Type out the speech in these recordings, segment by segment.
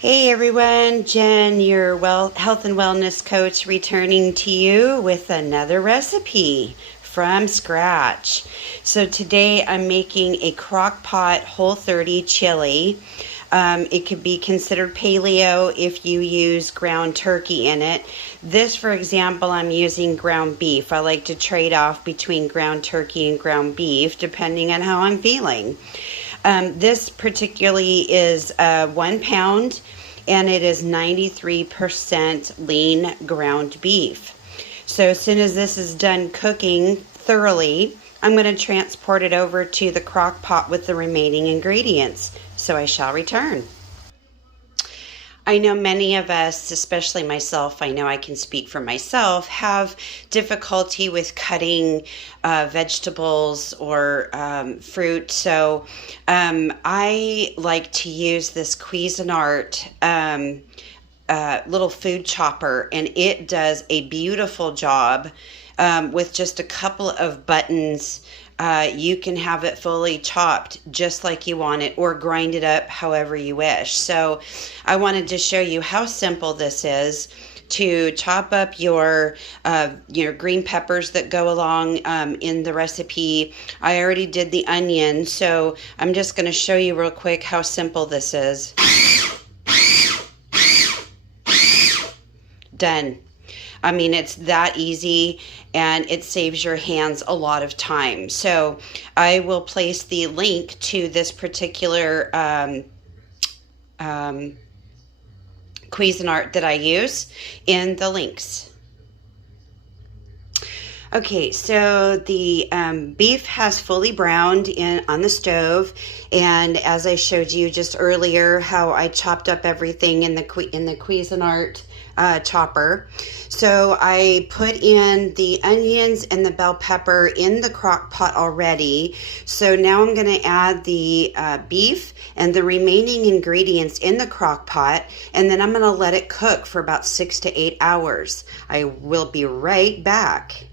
Hey everyone, Jen, your health and wellness coach, returning to you with another recipe from scratch. So today I'm making a Crockpot Whole30 chili. It could be considered paleo if you use ground turkey in it. This, for example, I'm using ground beef. I like to trade off between ground turkey and ground beef depending on how I'm feeling. This particularly is 1 pound, and it is 93% lean ground beef. So as soon as this is done cooking thoroughly, I'm going to transport it over to the crock pot with the remaining ingredients. So I shall return. I know many of us, especially myself, I know I can speak for myself, have difficulty with cutting vegetables or fruit. So I like to use this Cuisinart little food chopper, and it does a beautiful job with just a couple of buttons. You can have it fully chopped just like you want it, or grind it up however you wish. So I wanted to show you how simple this is to chop up your green peppers that go along in the recipe. I already did the onion, so I'm just going to show you real quick how simple this is. Done. I mean, it's that easy, and it saves your hands a lot of time. So I will place the link to this particular Cuisinart that I use in the links. Okay, so the beef has fully browned on the stove, and as I showed you just earlier, how I chopped up everything in the Cuisinart chopper. So I put in the onions and the bell pepper in the crock pot already. So now I'm going to add the beef and the remaining ingredients in the crock pot, and then I'm going to let it cook for about 6 to 8 hours. I will be right back.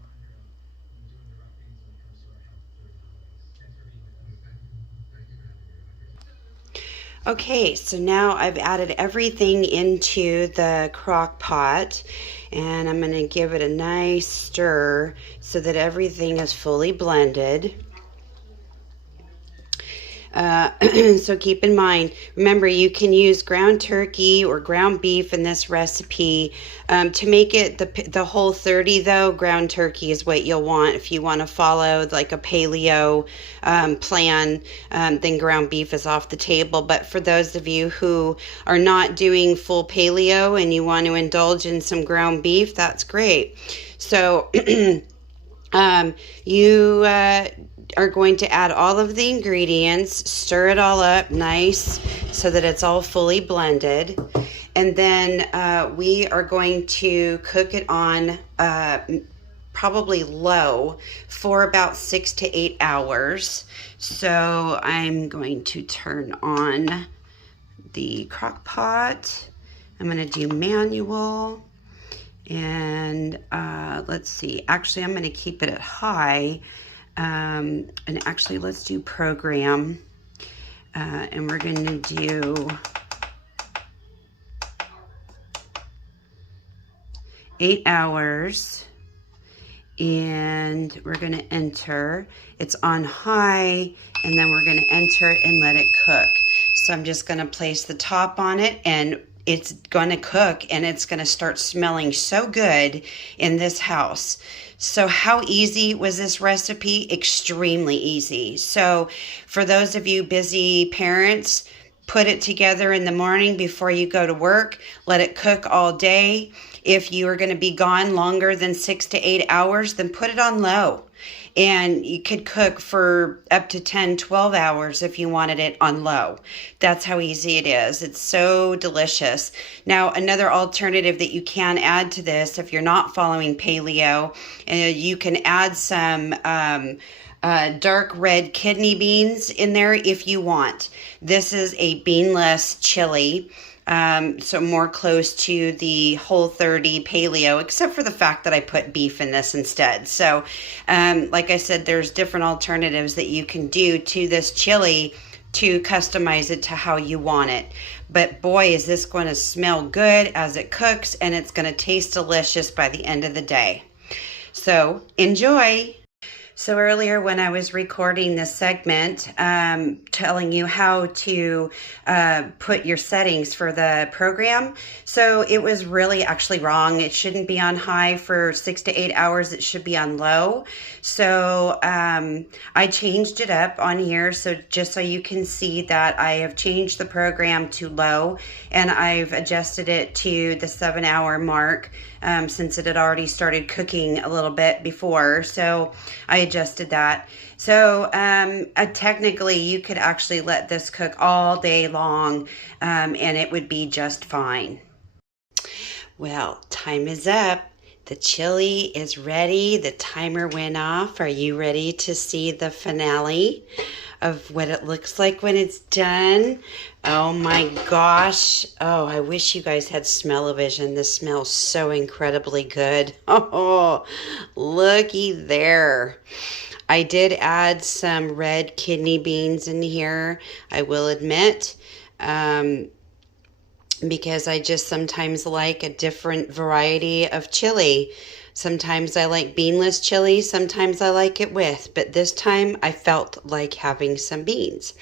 Okay, so now I've added everything into the crock pot, and I'm going to give it a nice stir so that everything is fully blended. So keep in mind, remember, you can use ground turkey or ground beef in this recipe. To make it the Whole30 though, ground turkey is what you'll want. If you want to follow like a paleo plan, then ground beef is off the table. But for those of you who are not doing full paleo and you want to indulge in some ground beef, that's great. So you are going to add all of the ingredients, stir it all up nice so that it's all fully blended, and then we are going to cook it on probably low for about 6 to 8 hours. So I'm going to turn on the crock pot. I'm going to do manual, and let's see, actually I'm going to keep it at high. And actually let's do program, and we're going to do 8 hours, and we're going to enter. It's on high, and then we're going to enter it and let it cook. So I'm just going to place the top on it, and it's going to cook, and it's going to start smelling so good in this house. So how easy was this recipe? Extremely easy. So for those of you busy parents, put it together in the morning before you go to work. Let it cook all day. If you are going to be gone longer than 6 to 8 hours, then put it on low. And you could cook for up to 10, 12 hours if you wanted it on low. That's how easy it is. It's so delicious. Now, another alternative that you can add to this, if you're not following paleo, you can add some dark red kidney beans in there if you want. This is a beanless chili. So more close to the Whole30 paleo, except for the fact that I put beef in this instead. So, like I said, there's different alternatives that you can do to this chili to customize it to how you want it. but boy, is this going to smell good as it cooks, and it's going to taste delicious by the end of the day. So enjoy. So earlier when I was recording this segment, telling you how to put your settings for the program, so it was really actually wrong. It shouldn't be on high for 6 to 8 hours. It should be on low. So I changed it up on here, so just so you can see that I have changed the program to low, and I've adjusted it to the 7-hour mark since it had already started cooking a little bit before. So I adjusted that. So technically you could actually let this cook all day long and it would be just fine. Well, time is up. The chili is ready. The timer went off. Are you ready to see the finale of what it looks like when it's done? Oh my gosh. Oh, I wish you guys had smell-o-vision. This smells so incredibly good. Oh, looky there. I did add some red kidney beans in here, I will admit, because I just sometimes like a different variety of chili. Sometimes I like beanless chili, sometimes I like it with, but this time I felt like having some beans.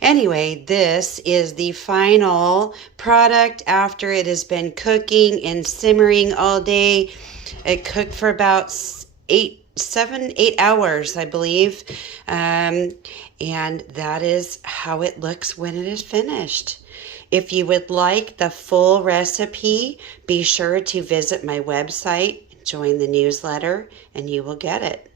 Anyway, this is the final product after it has been cooking and simmering all day. It cooked for about 7-8 hours, I believe. And that is how it looks when it is finished. If you would like the full recipe, be sure to visit my website, join the newsletter, and you will get it.